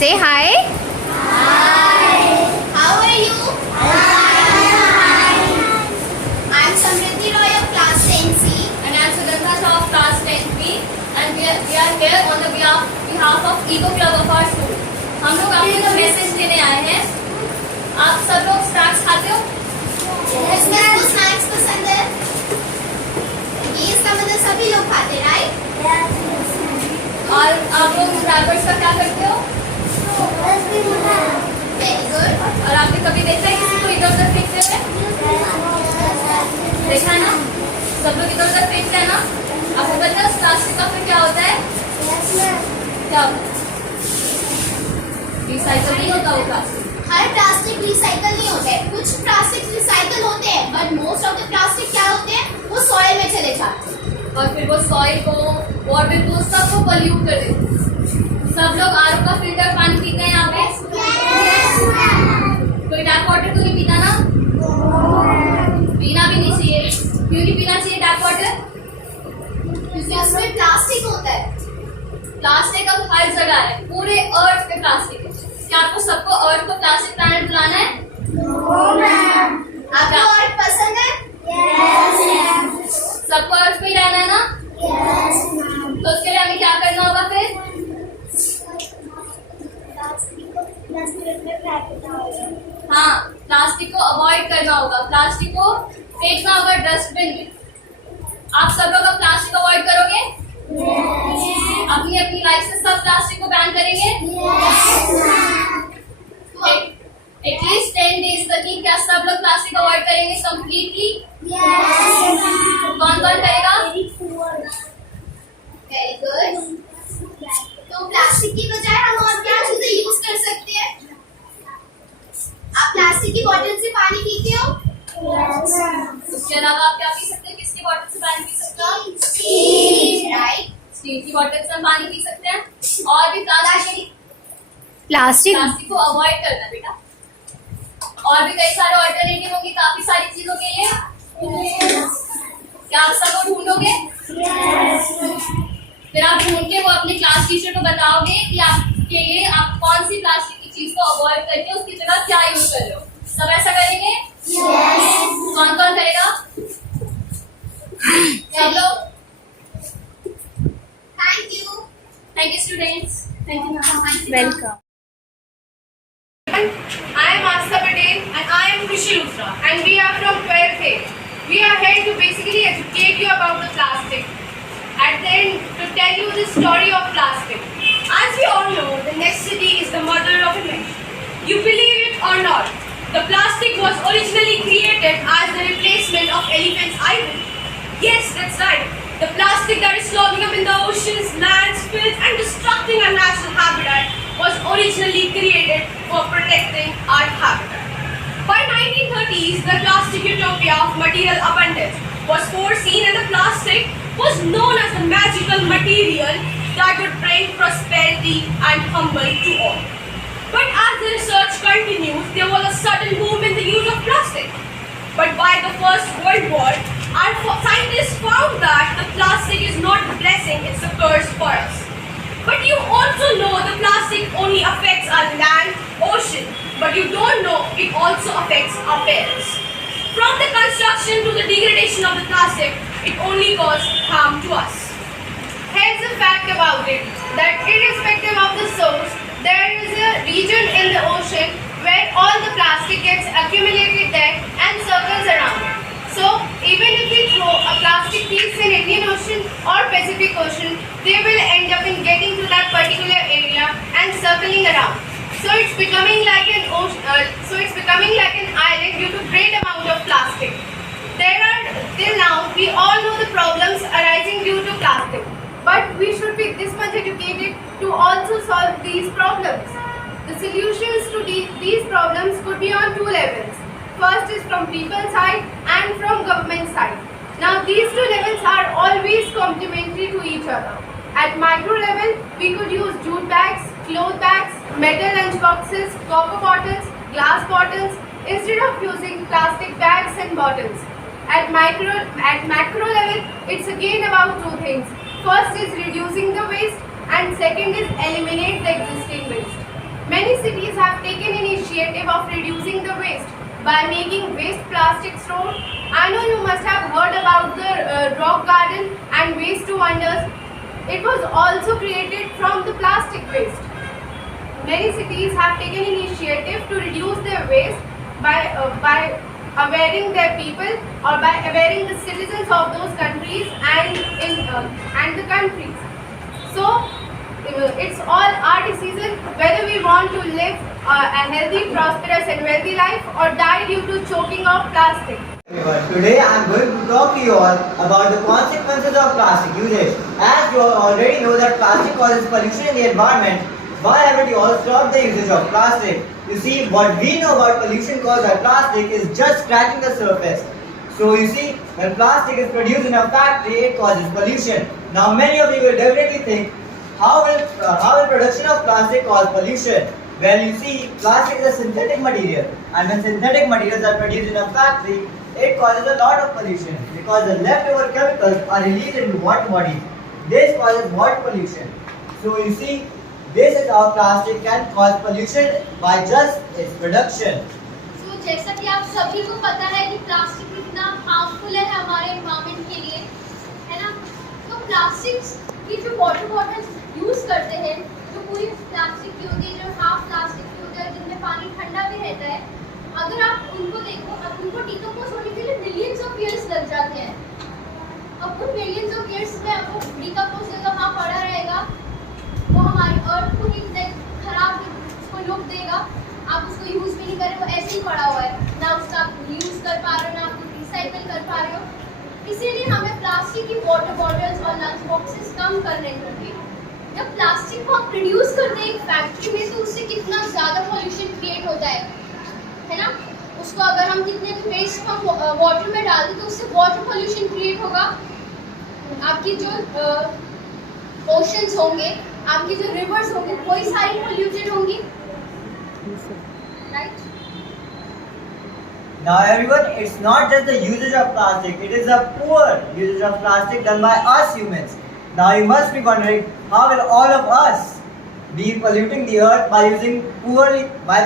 Say hi. Hi. How are you? Fine. I'm Samriddhi Roy of class 10C. And I'm Sugandha Shah of class 10B. And we are here on the behalf of Eco Club of our school. हम लोग आपको message देने आए हैं. आप सब लोग snacks खाते हो? Yes, किसको स्नैक्स पसंद है? ये इसका मतलब सभी लोग खाते हैं, राइट? और आप लोग रैपर्स का क्या करते हो? Very good. और आपने कभी देखा है किसी को इधर उधर फेंकते हुए? देखा है ना? सब लोग इधर उधर फेंकते हैं ना? आपको पता है प्लास्टिक का फिर क्या होता है? क्या होता है? रिसाइकल नहीं होता वो प्लास्टिक. हर प्लास्टिक रिसाइकल नहीं होते हैं. कुछ प्लास्टिक रिसाइकल होते हैं, but most of the plastic क्या होते हैं? वो सॉइल में चले जाते हैं. और फिर वो सॉइल को, वाटर को, सबको पॉल्यूट कर देते हैं. सब लोग आरओ का फिल्टर पानी पीते हैं यहाँ पे? कोई टैप वाटर तो नहीं पीता ना? पीना भी नहीं चाहिए. क्यों नहीं पीना चाहिए टैप वाटर? क्योंकि उसमें प्लास्टिक होता है. प्लास्टिक अब हर जगह है. पूरे अर्थ पे प्लास्टिक है. क्या आपको सबको अर्थ को प्लास्टिक प्लैनेट बुलाना है? आपको और पसंद है? सबको अर्थ पे ही रहना है ना? तो उसके लिए हमें क्या करना होगा फिर? हाँ, प्लास्टिक को अवॉइड करना होगा. प्लास्टिक को फेंकना होगा डस्टबिन में. आप सब लोग अब प्लास्टिक अवॉइड करोगे? अपनी अपनी लाइफ से सब प्लास्टिक को बैन करेंगे? एटलीस्ट 10 डेज तक ही क्या सब लोग प्लास्टिक अवॉइड करेंगे कंप्लीटली? कौन कौन करेगा? Very good. तो प्लास्टिक की बजाय हम और क्या चीजें यूज कर सकते हैं? आप प्लास्टिक की बोतल से पानी पीते हो? उसके अलावा आप क्या पी सकते हो? किसकी बोतल से पानी पी सकते हो? राइट. स्टील की बोतल से हम पानी पी सकते हैं. और भी प्लास्टिक प्लास्टिक को अवॉइड करना है बेटा. और भी कई सारे ऑल्टरनेटिव होंगे काफी सारी चीजों के लिए. क्या आप सब लोग ढूंढोगे? फिर आप ढूंढ के वो अपने क्लास टीचर को बताओगे कि आपके लिए आप कौन सी प्लास्टिक की चीज को अवॉइड करके उसकी जगह क्या यूज कर रहे हो. सब ऐसा करेंगे? कौन कौन करेगा? सब लोग. Thank you students. Thank you. Welcome. I am Asta Patel and I am Krishi Luthra and we are from 12th A. We are here to basically educate you about the plastic. At the end, to tell you the story of plastic. As we all know, the necessity is the mother of invention. You believe it or not, the plastic was originally created as the replacement of elephant's ivory. Yes, that's right. The plastic that is slogging up in the oceans, lands, fields and destructing our natural habitat was originally created for protecting our habitat. By 1930s, the plastic utopia of material abundance was foreseen and the plastic was known as the magical material that would bring prosperity and humble to all. But as the research continues, there was a sudden boom in the use of plastic. But by the First World War, our scientists found that the plastic is not a blessing, it's a curse for us. But you also know the plastic only affects our land, ocean, but you don't know it also affects our parents. From the construction to the degradation of the plastic, it only causes harm to us. Here's the fact about it, that irrespective of the source, there is a region in the ocean where all the plastic gets accumulated there and circles around it. So, even if we throw a plastic piece in Indian Ocean or Pacific Ocean, they will end up in getting to that particular area and circling around. So it's becoming like an island due to great amount of plastic. Till now, we all know the problems arising due to plastic. But we should be this much educated to also solve these problems. The solutions to these problems could be on two levels. First is from people's side and from government side. Now these two levels are always complementary to each other. At micro level, we could use jute bags, cloth bags, metal lunch boxes, copper bottles, glass bottles instead of using plastic bags and bottles. At macro level, it's again about two things. First is reducing the waste and second is eliminate the existing waste. Many cities have taken initiative of reducing the waste by making waste plastic store. I know you must have heard about the rock garden and waste to wonders. It was also created from the plastic waste. Many cities have taken initiative to reduce their waste by awareing their people or by awareing the citizens of those countries and the countries. So it's all our decision whether we want to live a healthy, prosperous and wealthy life or die due to choking of plastic. Everyone, today I am going to talk to you all about the consequences of plastic usage. As you all already know that plastic causes pollution in the environment, why haven't you all stopped the usage of plastic? You see, what we know about pollution caused by plastic is just scratching the surface. So you see, when plastic is produced in a factory, it causes pollution. Now many of you will definitely think, how will production of plastic cause pollution? Well, you see, plastic is a synthetic material, and when synthetic materials are produced in a factory, it causes a lot of pollution because the leftover chemicals are released into water bodies. This causes water pollution. So you see, this is how plastic can cause pollution by just its production. तो जैसा कि आप सभी को पता है कि plastic कितना हार्मफुल है हमारे एनवायरनमेंट के लिए, है ना? तो प्लास्टिक की जो वाटर बॉटल्स यूज करते हैं, जो पूरी प्लास्टिक की होती है, जो हाफ प्लास्टिक की होती है, जिनमें पानी ठंडा भी रहता है, अगर आप उनको देखो, अब उनको डिकम्पोज होने के लिए मिलियंस ऑफ ईयर्स लग जाते हैं. अब उन मिलियंस ऑफ ईयर्स में आपको डिकम्पोज होगा, वहाँ पड़ा रहेगा, वो हमारी अर्थ को ही खराब उसको लुक देगा. आप उसको यूज भी नहीं कर रहे, वो ऐसे ही पड़ा हुआ है, ना उसका आप यूज कर पा रहे हो, ना आप रिसाइकल कर पा रहे हो. इसीलिए हमें प्लास्टिक की वाटर बॉटल्स और लंच बॉक्सेस कम करने चाहिए. जब प्लास्टिक को आप प्रोड्यूस करते हैं एक फैक्ट्री में, तो उससे कितना ज़्यादा पॉल्यूशन क्रिएट होता है ना? उसको अगर हम कितने भी वेस्ट हम वाटर में डाल दें, तो उससे वाटर पॉल्यूशन क्रिएट होगा. आपकी जो ओशंस होंगे, आपकी जो रिवर्स होंगे, वही सारी पोल्यूटेड होंगी, right? Now everyone, it's not just the usage of plastic, it is a poor usage of plastic done by us humans. Now you must be wondering, how will all of us be polluting the earth by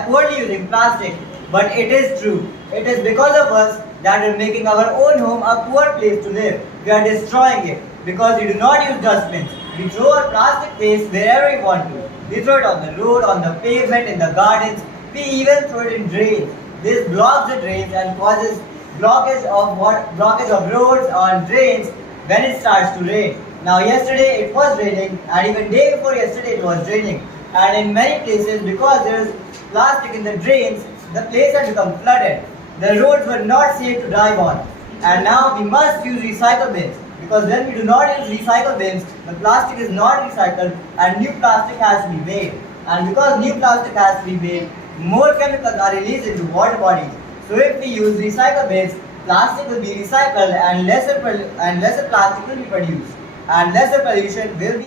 poorly using plastic? But it is true. It is because of us that we're making our own home a poor place to live. We are destroying it because we do not use dustbins. We throw our plastic waste wherever we want to. We throw it on the road, on the pavement, in the gardens. We even throw it in drains. This blocks the drains and causes blockage of roads or drains when it starts to rain. Now yesterday it was raining, and even day before yesterday it was raining. And in many places, because there is plastic in the drains, the place had become flooded. The roads were not safe to drive on. And now we must use recycle bins, because when we do not use recycle bins, the plastic is not recycled and new plastic has to be made. And because new plastic has to be made, more chemicals are released into water bodies. So if we use recycle bins, plastic will be recycled and lesser plastic will be produced, and lesser pollution will be